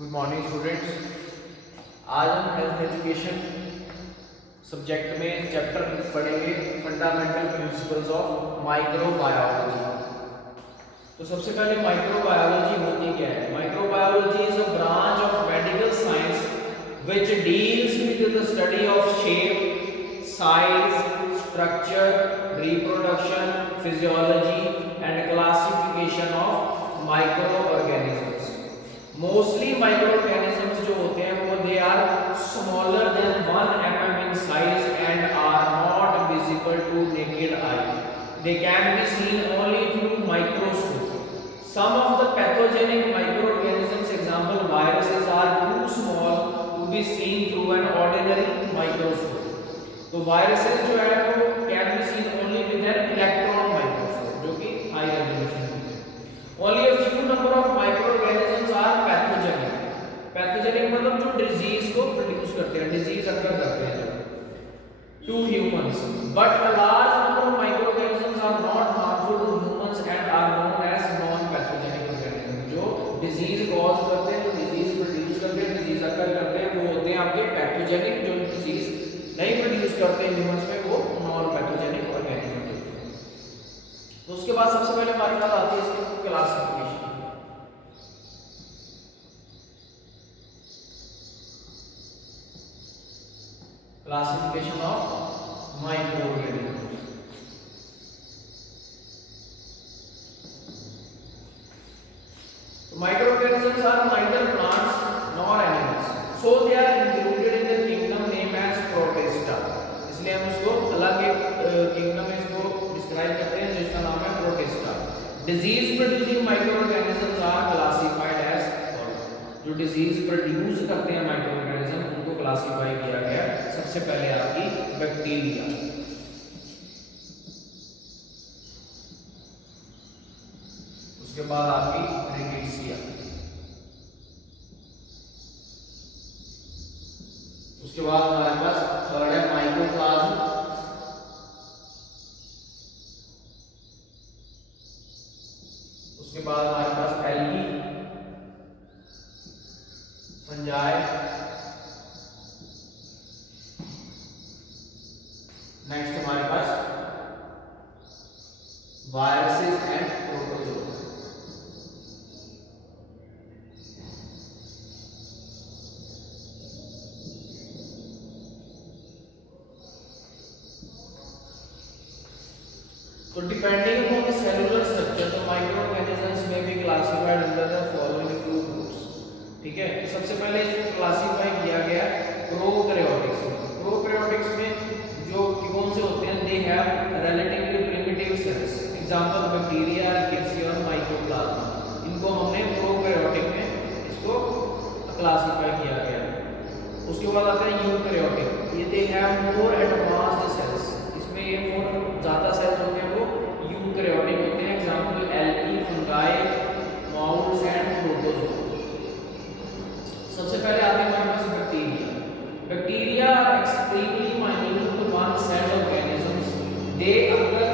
Good morning students. आज हम health education subject में चैप्टर पढ़ेंगे फंडामेंटल प्रिंसिपल्स ऑफ माइक्रोबायोलॉजी। तो सबसे पहले माइक्रोबायोलॉजी होती क्या है? Microbiology is a branch of medical science which deals with the study of shape, size, structure, reproduction, physiology and classification of micro organisms. Mostly micro organisms जो होते हैं वो they are smaller than 1 mm in size and are not visible to naked eye. They can be seen only through microscope. Some of the pathogenic microorganisms, example viruses, are too small to be seen through an ordinary microscope. तो viruses जो है वो can be seen only with an electron microscope, जो कि high resolution होते हैं. Only a few number of microorganisms are pathogenic. Pathogenic मतलब जो disease को produce करते हैं, disease occur करते हैं to humans. But a large number of microorganisms are not harmful to humans and are known as non-pathogenic organisms. जो disease cause करते हैं, जो disease produce करते हैं, disease occur करते हैं, वो होते हैं आपके pathogenic. जो disease नहीं produce करते हैं humans में, वो non-pathogenic organisms होते हैं. तो उसके बाद सबसे पहले हमारे पास आती है इसकी classification. Classification of microorganisms. Microorganisms are neither plants nor animals, so they are included in the kingdom named as Protista. इसलिए हम उसको अलग एक किंगडम में इसको डिस्क्राइब करते हैं जिसका नाम है Protista. Disease producing microorganisms are classified as following. जो डिजीज प्रोड्यूस करते हैं माइक्रोऑर्गेनिज्म उनको क्लासिफाई किया गया. सबसे पहले आपकी बैक्टीरिया, उसके बाद आपकी रिकेट्सिया, उसके बाद हमारे पास थर्ड है माइकोप्लाज्म, उसके बाद हमारे पास एल्गी, फंजाई, नेक्स्ट हमारे पास वायरसेस एंड प्रोटोजोआ. तो depending on the cellular structure तो माइक्रोऑर्गेनिजम्स में भी classified under the following two groups. ठीक है, सबसे पहले इसको क्लासिफाई किया गया प्रोकैरियोटिक्स में. प्रोकैरियोटिक्स में जो कौन से होते हैं? They have relatively primitive cells, example bacteria, rickettsia और माइकोप्लाज्मा. इनको हमने प्रोकैरियोटिक में इसको क्लासिफाई किया गया. उसके बाद आता है यूकैरियोटिक. ये they have more advanced cells. इसमें ये मोर ज्यादा सेल्स होते हैं, वो यूकैरियोटिक होते हैं. Example algae, fungi, moulds and protozoa. सबसे पहले आते हैं हमारे पास bacteria. Bacteria are extremely minute one cell organisms. They occur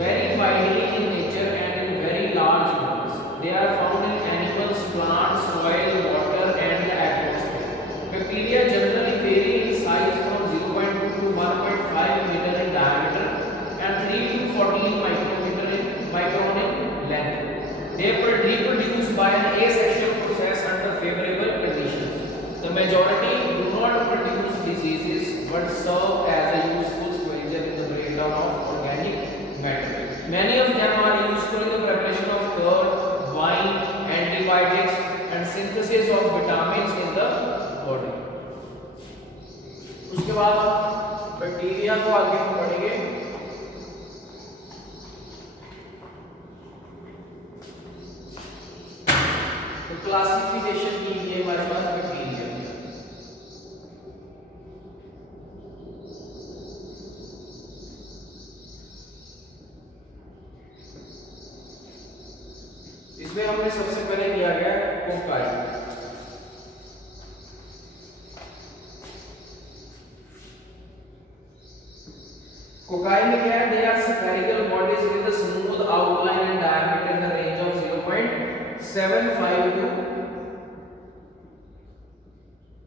very widely in nature and in very large numbers. They are found in animals, plants, soil, water and the atmosphere. Bacteria generally vary in size from 0.2 to 1.5 meter in diameter and 3 to 14 micron in length. They reproduce by an asexual process under favorable conditions. The majority do not produce diseases but serve as a useful squeezer in the breakdown of organic matter. Many of them are useful in the preparation of curd, wine, antibiotics and synthesis of vitamins in the body. उसके बाद bacteria को आगे हम पढ़ेंगे. तो classification की ये हमारे पास बैक्टीरिया. इसमें हमने सबसे पहले लिया गया कोकाई. कोकाई में क्या है? They are spherical bodies with a smooth outline and diameter in the range of 0.75 to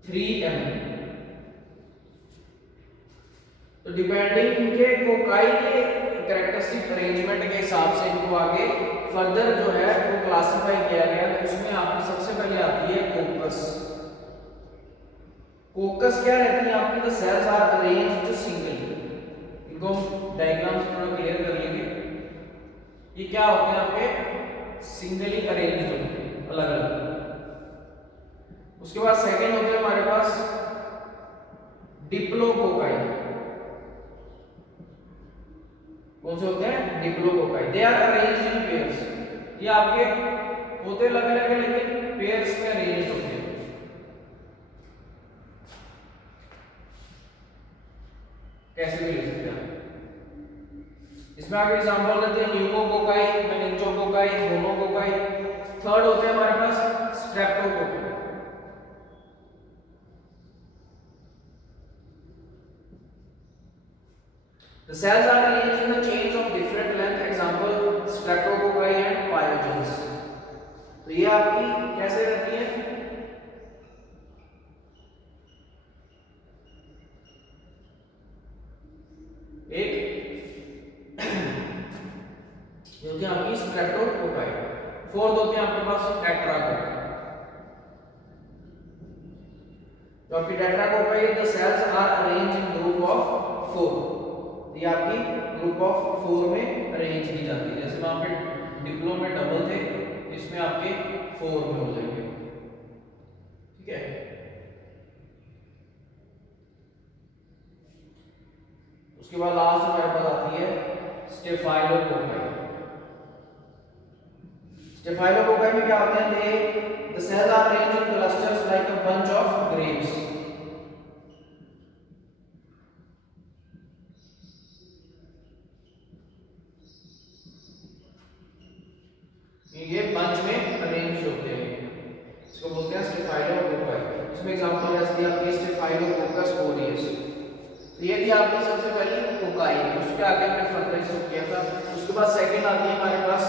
3 mm। तो डिपेंडिंग इनके कोकाई के कैरेक्टरिस्टिक अरेंजमेंट के हिसाब से इनको आगे फर्दर जो है वो क्लासिफाई किया गया। तो उसमें आपकी सबसे पहले आती है कोकस। कोकस क्या रहती है आपकी? The cells are arranged singly. इनको हम डायग्राम से थोड़ा क्लियर कर लेंगे। ये क्या होते हैं आपके? सिंगली अरेंज्ड होते हैं, अलग अलग। उसके बाद सेकंड होते हैं हमारे पास डिप्लोकोकाई। कौन से होते हैं? Diplococci. They are arranged in pairs. ये आपके होते अलग अलग है लेकिन पेयर्स में अरेंज्ड होते हैं। कैसे भी ले सकते हैं आप। इसमें आगे एग्जांपल लेते हैं न्यूमोकोकाई, मेनिंजोकोकाई, मोनोकोकाई। थर्ड होते हैं हमारे पास streptococci. The cells are arranged in the chains of different length. Example streptococci and pyogenes. तो ये आपकी कैसे रहती है? एक ये होती है आपकी स्ट्रेप्टोकोकाई। फोर्थ होते हैं आपके पास टेट्राकोकाई। तो आपकी tetracocci the cells are arranged in group of 4। ये आपकी ग्रुप ऑफ 4 में अरेंज की जाती है। जैसे वहां पे डिप्लो में डबल थे, इसमें आपके 4 में हो जाएंगे। ठीक है। उसके बाद लास्ट हमारे पास आती है स्टेफाइलोकोकाई। स्टेफाइलोकोकाई में क्या होते हैं? They the cells are arranged in clusters like a bunch of grapes. ये बंच में अरेंज होते हैं, इसको बोलते हैं स्टेफाइलोकोकाई। इसमें एग्जांपल है आपकी स्टेफाइलोकोकस ऑरियस। ये थी आपकी सबसे पहली कोकाई। उसके आगे हमने फर्दर इसको किया था। उसके बाद सेकंड आती है हमारे पास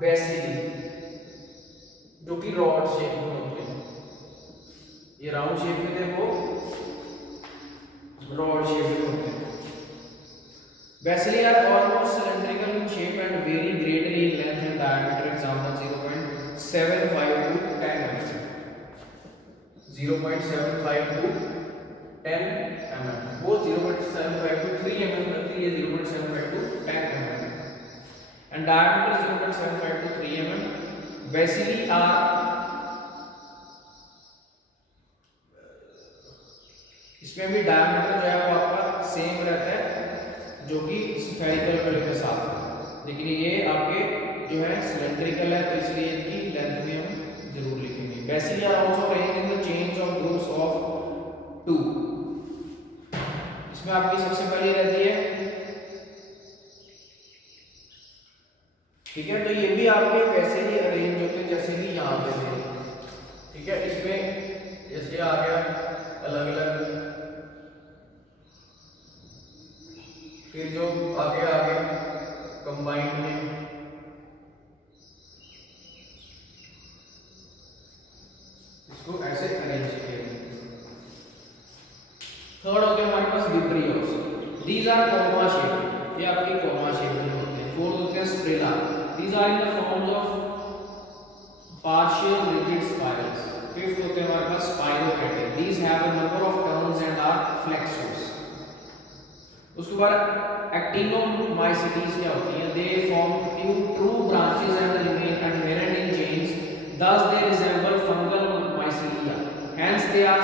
बेसिली, जो कि रॉड शेप में होते हैं। ये राउंड शेप में थे, वो रॉड शेप में होते हैं। Bacilli are almost cylindrical in shape and vary greatly in length and diameter. Example 0.75 to 10 mm. 0.75 to 10 mm. वो 0.75 to 3 mm करती है, 0.75 to 10 mm. And diameter 0.75 to 3 mm. Bacilli are इसमें भी डायमीटर जो है वो आपका सेम रहता है, जो कि स्फेरिकल कलर के साथ है, लेकिन ये आपके जो है सिलेंड्रिकल है, तो इसलिए इनकी लेंथ भी हम जरूर लिखेंगे। Bacilli are also arranged in the chains of groups of 2। इसमें आपकी सबसे पहली रहती है, ठीक है। तो ये भी आपके वैसे ही अरेंज होते हैं जैसे कि यहाँ पे थे, ठीक है। इसमें जैसे आ गया अलग अलग, फिर जो आगे आगे कंबाइंड में इसको ऐसे अरेंज किया। थर्ड हो गया हमारे पास विब्रियोस। दीज आर कोमा शेप, ये आपके कोमा शेप में होते हैं। फोर्थ होते हैं spirilla. These are in the forms of partial rigid spirals. Fifth होते हैं हमारे पास spirochaetic. These have a number of turns and are flexors. उसके बाद एक्टिनोमाइसीटीज क्या होती है? They form true branches and remain adherent in chains, thus they resemble fungal mycelia, hence they are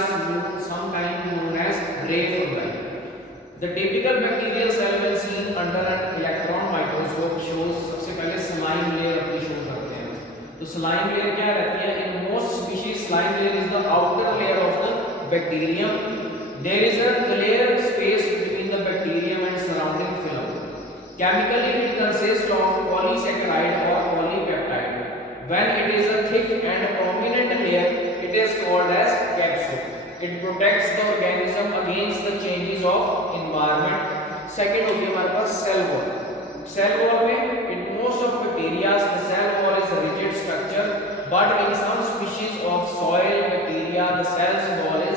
sometimes known as ray fungi. The typical bacterial cell when seen under an electron microscope shows, सबसे पहले saline layer अपनी show करते हैं। तो saline layer क्या रहती है? In most species saline layer is the outer layer of the bacterium. There is a clear space between the bacterium and surrounding phloem. Chemically it consists of polysaccharide or polypeptide. When it is a thick and prominent layer, it is called as capsule. It protects the organism against the changes of environment. Second होती है हमारे पास cell wall. Cell wall में in most of bacteria the cell wall is a rigid structure, but in some species of soil bacteria the cell wall is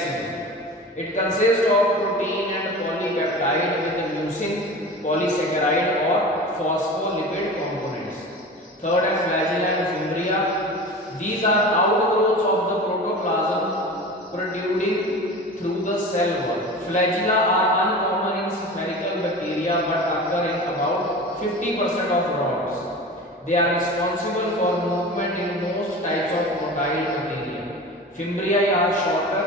vaccine. It consists of protein and polypeptide with mucin, polysaccharide or phospholipid components. Third है flagella and fimbria. These are outgrowths of the protoplasm protruding through the cell wall. Flagella are uncommon in spherical bacteria but occur in about 50% of rods. They are responsible for movement in most types of motile bacteria. Fimbria are shorter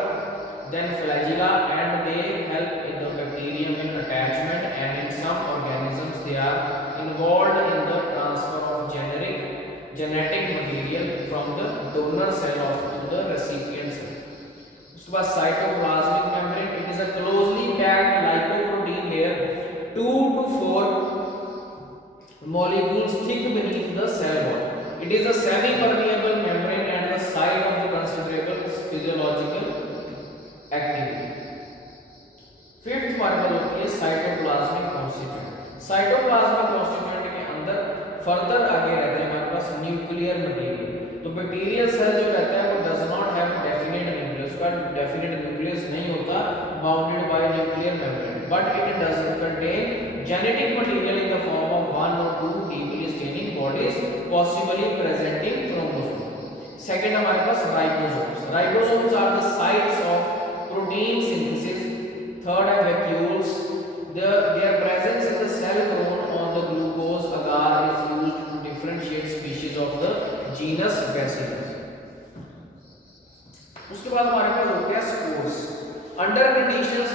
than flagella and they help in the bacterium in attachment, and in some organisms they are involved in the transfer of genetic material from the donor cell to the recipient cell. उसके बाद cytoplasmic membrane. It is a closely packed lipoprotein layer 2 to 4 molecules thick beneath the cell wall. It is a semi-permeable membrane and the site of the considerable physiological activity. Fifth हमारे पास होती है cytoplasmic constituent. Cytoplasmic constituent के अंदर further आगे रहते हैं हमारे पास nuclear material. तो बैक्टीरियल सेल जो रहता है वो does not have definite nucleus. उसका डेफिनेट न्यूक्लियस नहीं होता, bounded by nuclear membrane, but it does contain genetic material in the form of one or two deeply staining bodies, possibly presenting chromosome. Second हमारे पास ribosomes. Ribosomes are the sites of protein synthesis. Third है vacuoles. Their presence in the cell grown on the glucose agar is used to differentiate species of the genus Bacillus. उसके बाद हमारे पास होते हैं spores. Under conditions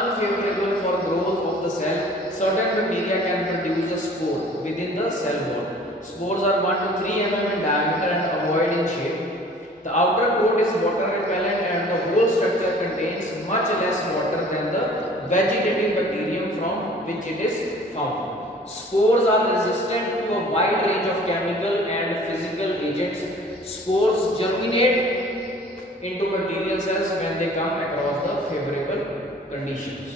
unfavorable for growth of the cell, certain bacteria can produce a spore within the cell wall. Spores are 1 to 3 mm in diameter and ovoid in shape. The outer coat is water repellent and the whole structure contains much less water than the vegetative bacterium from which it is found. Spores are resistant to a wide range of chemical and physical agents. Spores germinate into bacterial cells when they come across the favorable conditions.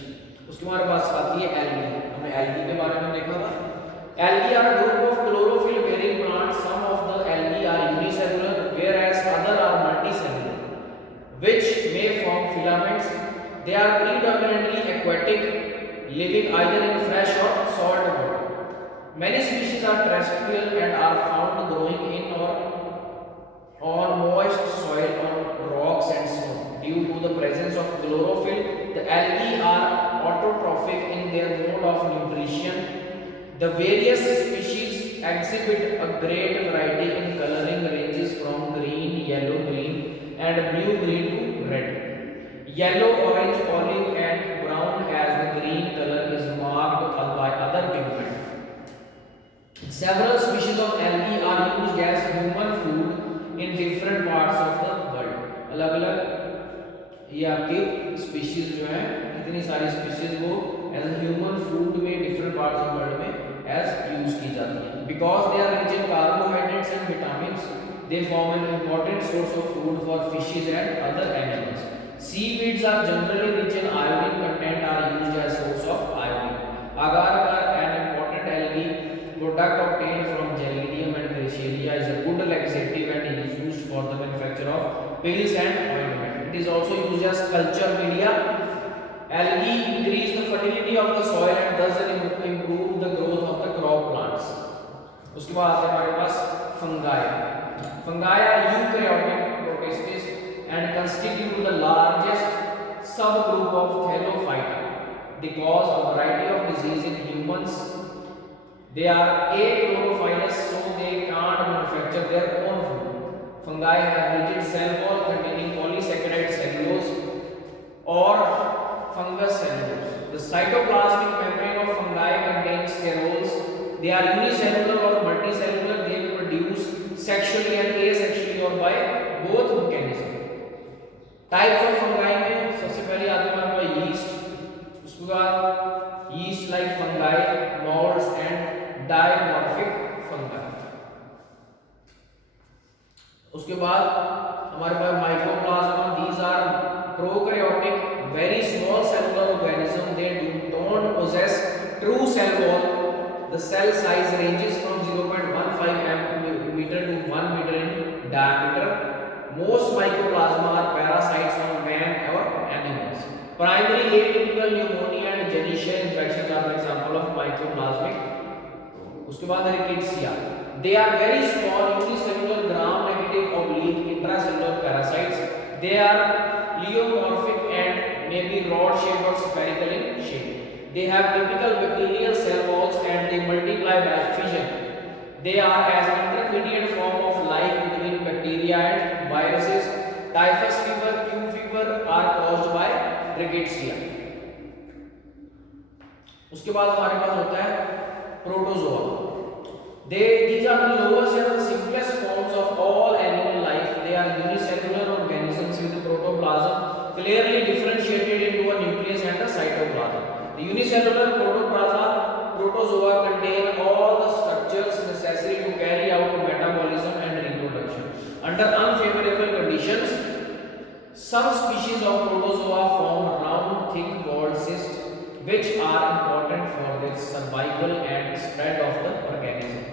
उसके हमारे पास आती है algae. हमने algae के बारे में देखा था. Algae are a group of chlorophyll bearing plants. Some of the algae are unicellular whereas other are multicellular, which may form filaments. They are predominantly aquatic, living either in fresh or salt water. Many species are terrestrial and are found growing in or on moist soil, on rocks and snow. Due to the presence of chlorophyll, the algae are autotrophic in their mode of nutrition. The various species exhibit a great variety in coloring, ranges from green, yellow, green and blue green to red, yellow, orange, olive and brown, as the green color is marked by other pigment. Several species of algae are used as human food in different parts of the world. अलग अलग ये आपकी species जो है, कितनी सारी species वो as a human food में डिफरेंट पार्ट्स ऑफ वर्ल्ड में एज यूज की जाती है. Because they are rich in carbohydrates and vitamins, they form an important source of food for fishes and other animals. Seaweeds are generally rich in iodine content, are used as source of iodine. Agar-agar, an important algae product obtained from Gelidium and Gracilia, is a good laxative and is used for the manufacture of pills and ointment. It is also used as culture media. Algae increase the fertility of the soil and thus improve the growth of the crop plants. उसके बाद आते हैं हमारे पास fungi. Fungi are eukaryotic protists and constitute the largest subgroup of Thallophyta. They cause a variety of disease in humans. They are achlorophilous, so they can't manufacture their own food. Fungi have rigid cell wall containing polysaccharide cellulose or fungus cellulose. The cytoplasmic membrane of fungi contains sterols. They are unicellular or multicellular. They produce sexually and asexually or by both mechanisms. Types of fungi में सबसे पहले आते हैं हमारे पास yeast. उसके बाद yeast like fungi, molds and dimorphic fungi. उसके बाद हमारे पास mycoplasma. These are prokaryotic, very small cellular organism. They don't possess true cell wall. The cell size ranges from 0.15 meter to 1 meter in diameter. Most mycoplasma are parasites on man or Primary atypical pneumonia and Jensenia infections are the example of mycoplasmic. उसके बाद Rickettsia. They are very small unicellular gram-negative oblique intracellular parasites. They are pleomorphic and may be rod-shaped or spherical in shape. They have typical bacterial cell walls and they multiply by fission. They are as intermediate form of life between bacteria and viruses. Typhus fever, Q fever are caused by Rickettsia. उसके बाद हमारे पास होता है protozoa. These are the lowest and the simplest forms of all animal life. They are unicellular organisms with protoplasm clearly differentiated into a nucleus and a cytoplasm. The unicellular protozoa contain all the structures necessary to carry out metabolism and reproduction. Under unfavorable conditions, some species of protozoa form round, thick walled cysts, which are important for their survival and spread of the organism.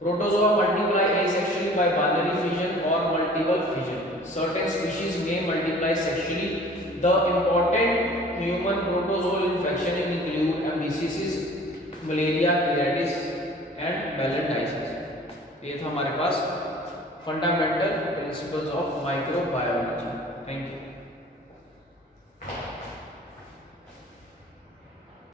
Protozoa multiply asexually by binary fission or multiple fission. Certain species may multiply sexually. The important human protozoal infection include MBCs, malaria, colitis, and balanitis. ये था हमारे पास fundamental principles of microbiology. Thank you.